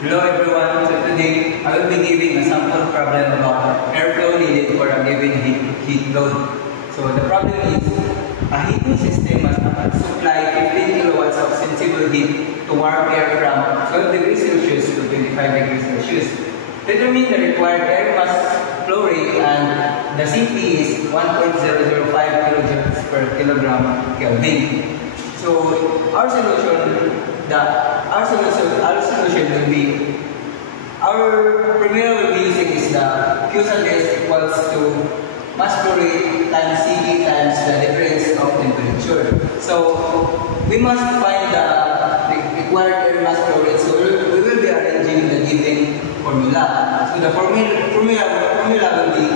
Hello everyone, so today I will be giving a sample problem about airflow needed for a given heat load. So the problem is, a heating system must supply 15 kilowatts of sensible heat to warm air from 12 degrees Celsius to 25 degrees Celsius. Determine the required air mass flow rate, and the CP is 1.005 kilojoules per kilogram Kelvin. So our solution will be, our formula we'll be using is the Q sub S equals to mass flow rate times Cv times the difference of temperature. So we must find the required air mass flow rate. So we will be arranging the given formula. So the formula will be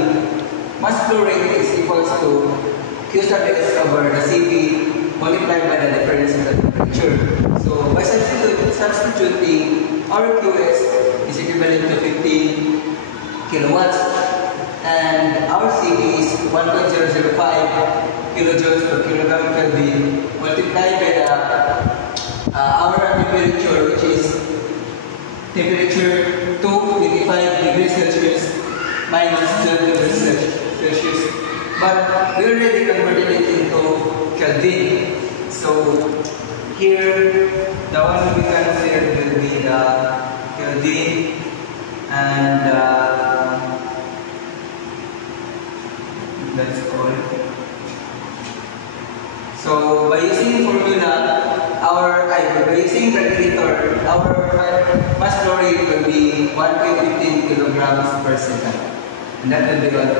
mass flow rate is equals to Q sub S over the Cv multiplied by the difference of the temperature. So by substituting, our QS is equivalent to 15 kilowatts and our Cv is 1.005 kilojoules per kilogram Kelvin multiplied by the our temperature, which is temperature 25 degrees Celsius minus 12 degrees Celsius. But we already converted it into Kelvin. So here, the one we consider will be the Kelvin, and let's call it. So by using formula, by using calculator, our mass flow rate will be 1.15 kilograms per second, and that will be all.